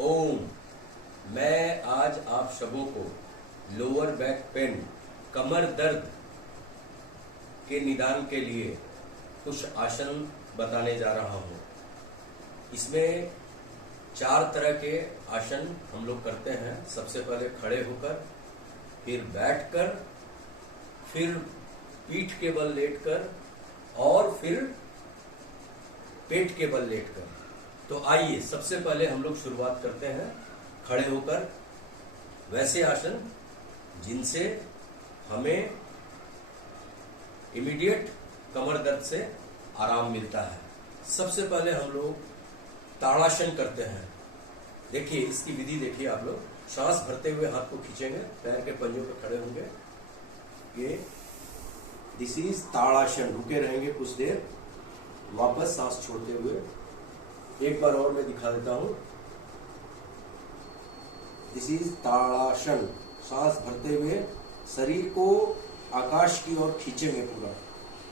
ओम। मैं आज आप सबों को लोअर बैक पेन, कमर दर्द के निदान के लिए कुछ आसन बताने जा रहा हूँ। इसमें 4 तरह के आसन हम लोग करते हैं। सबसे पहले खड़े होकर, फिर बैठकर, फिर पीठ के बल लेटकर और फिर पेट के बल लेटकर। तो आइए सबसे पहले हम लोग शुरुआत करते हैं खड़े होकर। वैसे आसन जिनसे हमें इमीडिएट कमर दर्द से आराम मिलता है। सबसे पहले हम लोग ताड़ासन करते हैं। देखिए इसकी विधि देखिए आप लोग। सांस भरते हुए हाथ को खींचेंगे, पैर के पंजों पर खड़े होंगे। ये दिस इज ताड़ासन। रुके रहेंगे कुछ देर, वापस सांस छोड़ते हुए। एक बार और मैं दिखा देता हूं। दिस इज ताड़ासन। सांस भरते हुए शरीर को आकाश की ओर खींचेंगे पूरा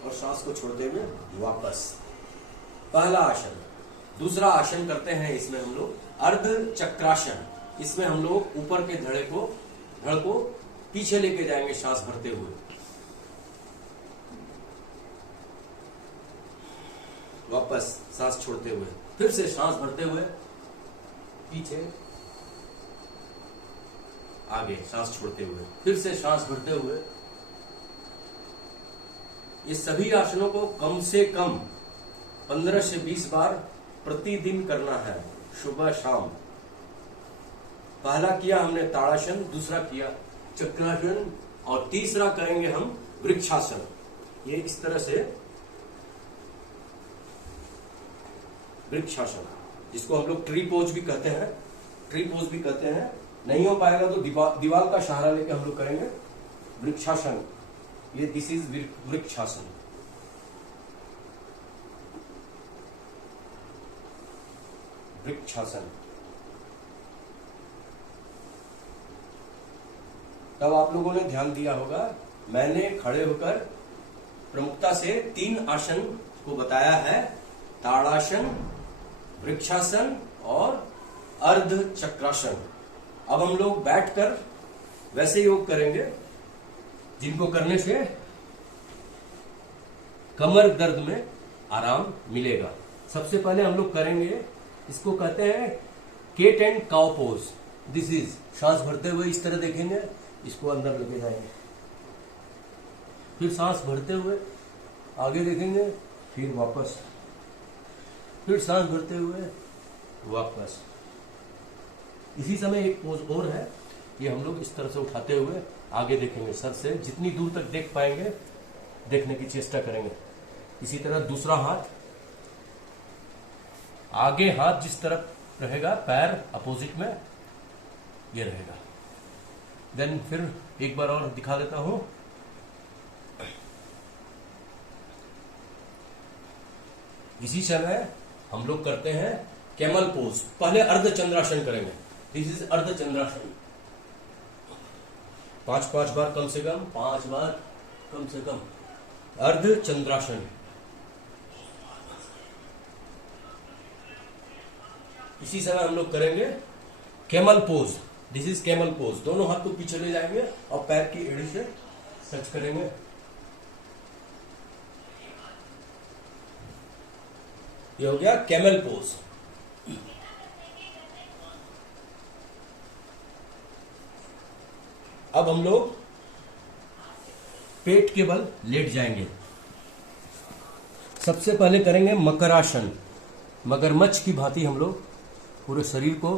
और सांस को छोड़ते हुए वापस। पहला आसन। दूसरा आसन करते हैं इसमें हम लोग अर्ध चक्रासन। इसमें हम लोग ऊपर के धड़ को पीछे लेके जाएंगे सांस भरते हुए। वापस सांस छोड़ते हुए, फिर से सांस भरते हुए पीछे, आगे सांस छोड़ते हुए, फिर से सांस भरते हुए। ये सभी आसनों को कम से कम 15 से 20 बार प्रतिदिन करना है, सुबह शाम। पहला किया हमने ताड़ासन, दूसरा किया चक्रासन और तीसरा करेंगे हम वृक्षासन। ये इस तरह से वृक्षासन, जिसको हम लोग ट्री पोज भी कहते हैं। ट्री पोज भी कहते हैं। नहीं हो पाएगा तो दीवार का सहारा लेके हम लोग करेंगे वृक्षासन। ये दिस इज वृक्षासन। वृक्षासन। तब आप लोगों ने ध्यान दिया होगा, मैंने खड़े होकर प्रमुखता से 3 आसन को बताया है। ताड़ासन, वृक्षासन और अर्ध चक्रासन। अब हम लोग बैठकर वैसे योग करेंगे जिनको करने से कमर दर्द में आराम मिलेगा। सबसे पहले हम लोग करेंगे, इसको कहते हैं cat and cow pose. This is सांस भरते हुए इस तरह देखेंगे, इसको अंदर लेके जाएंगे, फिर सांस भरते हुए आगे देखेंगे, फिर वापस, फिर सांस भरते हुए वापस। इसी समय एक पोज और है, ये हम लोग इस तरह से उठाते हुए आगे देखेंगे, सर से जितनी दूर तक देख पाएंगे देखने की चेष्टा करेंगे। इसी तरह दूसरा हाथ आगे, हाथ जिस तरफ रहेगा पैर अपोजिट में ये रहेगा। देन फिर एक बार और दिखा देता हूं। इसी समय हम लोग करते हैं कैमल पोज। पहले अर्ध चंद्रासन करेंगे। दिस इज अर्ध चंद्रासन। 5 बार कम से कम, 5 बार कम से कम अर्ध चंद्रासन। इसी समय हम लोग करेंगे camel pose. This is camel pose. दोनों हाथ को पीछे ले जाएंगे और पैर की एड़ी से टच करेंगे। ये हो गया कैमल पोज। अब हम लोग पेट के बल लेट जाएंगे। सबसे पहले करेंगे मकरासन। मगरमच्छ की भांति हम लोग पूरे शरीर को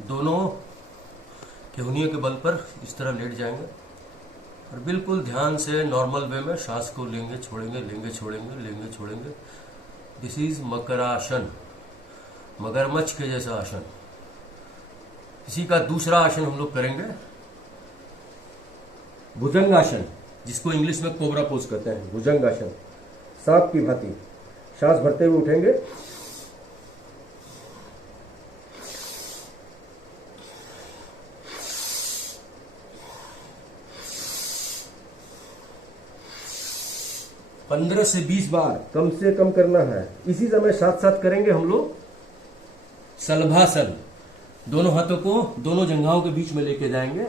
दोनों केहूनियों के बल पर इस तरह लेट जाएंगे और बिल्कुल ध्यान से नॉर्मल वे में सांस को लेंगे, छोड़ेंगे, लेंगे, छोड़ेंगे, लेंगे, छोड़ेंगे। दिस इज मकरासन, मगरमच्छ के जैसा आसन। इसी का दूसरा आसन हम लोग करेंगे भुजंगासन, जिसको इंग्लिश में कोबरा पोज कहते हैं। भुजंगासन, सांप की भांति सांस भरते हुए उठेंगे, पंद्रह से 20 बार कम से कम करना है। इसी समय साथ साथ करेंगे हम लोग शलभासन। दोनों हाथों को दोनों जंघाओं के बीच में लेके जाएंगे।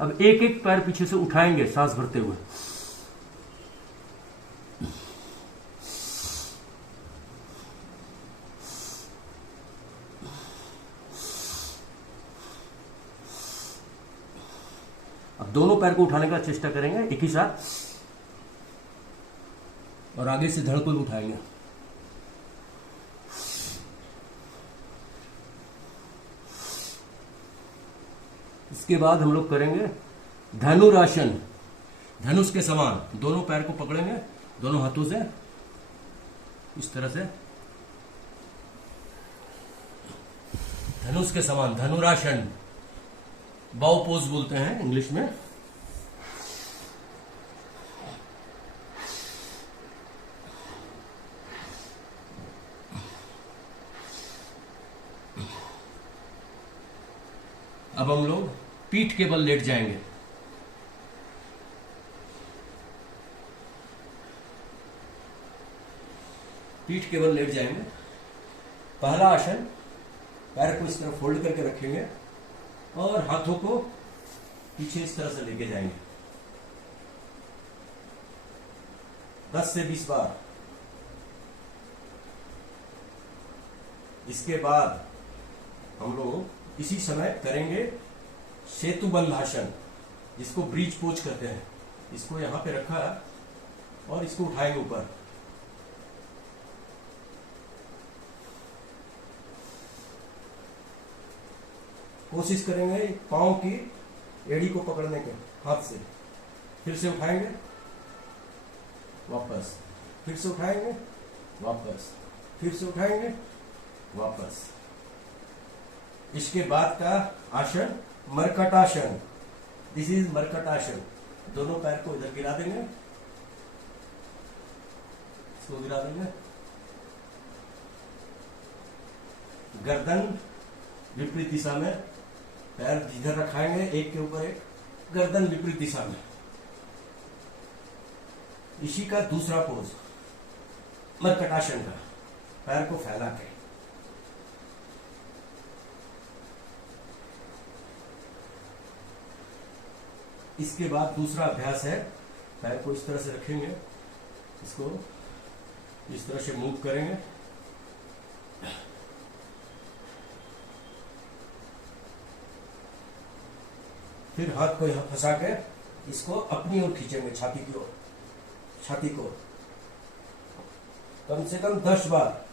अब एक एक पैर पीछे से उठाएंगे सांस भरते हुए। अब दोनों पैर को उठाने का चेष्टा करेंगे एक ही साथ, और आगे से धड़ को भी उठाएंगे। इसके बाद हम लोग करेंगे धनुरासन। धनुष के समान दोनों पैर को पकड़ेंगे दोनों हाथों से इस तरह से, धनुष के समान धनुरासन, बाउ पोज बोलते हैं इंग्लिश में। अब हम लोग पीठ के बल लेट जाएंगे। पीठ के बल लेट जाएंगे। पहला आसन, पैर को इस तरह फोल्ड करके रखेंगे और हाथों को पीछे इस तरह से लेके जाएंगे 10 से 20 बार। इसके बाद हम लोग इसी समय करेंगे सेतुबंधासन, जिसको ब्रिज पोज कहते हैं। इसको यहां पे रखा है और इसको उठाएंगे ऊपर। कोशिश करेंगे पांव की एड़ी को पकड़ने के हाथ से। फिर से उठाएंगे, वापस, फिर से उठाएंगे, वापस, फिर से उठाएंगे, वापस। इसके बाद का आसन मरकटासन। This is markatasana. दोनों पैर को इधर गिरा देंगे, इसको गिरा देंगे। गर्दन विपरीत दिशा में, पैर इधर रखाएंगे एक के ऊपर एक, गर्दन विपरीत दिशा में। इसी का दूसरा पोज मरकटासन का, पैर को फैला के। इसके बाद दूसरा अभ्यास है, पैर को इस तरह से रखेंगे, इसको इस तरह से मूव करेंगे। फिर हाथ को यहां फंसा के इसको अपनी ओर खींचेंगे, छाती की ओर, छाती को कम से कम 10 बार।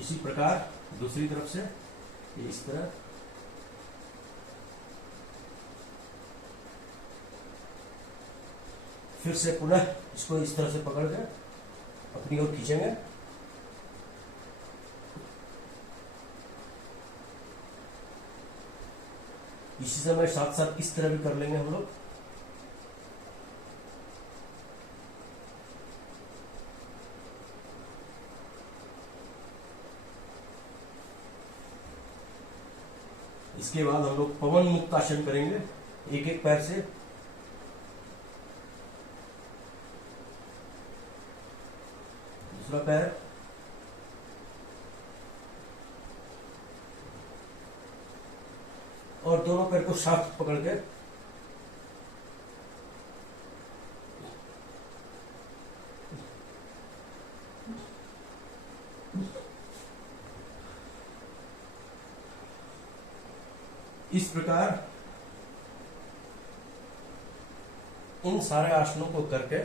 इसी प्रकार दूसरी तरफ से इस तरह। फिर से पुनः इसको इस तरह से पकड़ के अपनी ओर खींचेंगे। इसी समय साथ साथ इस तरह भी कर लेंगे हम लोग। इसके बाद हम लोग पवन मुक्तासन करेंगे, एक एक पैर से। दूसरा पैर, और दोनों पैर को साफ पकड़ के इस प्रकार इन सारे आसनों को करके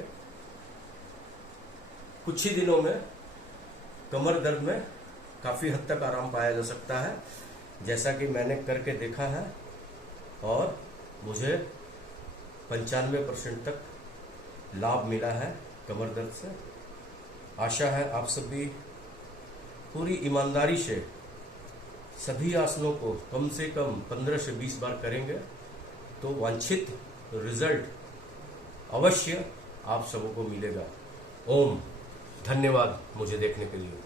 कुछ ही दिनों में कमर दर्द में काफी हद तक आराम पाया जा सकता है, जैसा कि मैंने करके देखा है और मुझे 95% तक लाभ मिला है कमर दर्द से। आशा है आप सभी पूरी ईमानदारी से सभी आसनों को कम से कम 15 से 20 बार करेंगे तो वांछित रिजल्ट अवश्य आप सबों को मिलेगा। ओम। धन्यवाद मुझे देखने के लिए।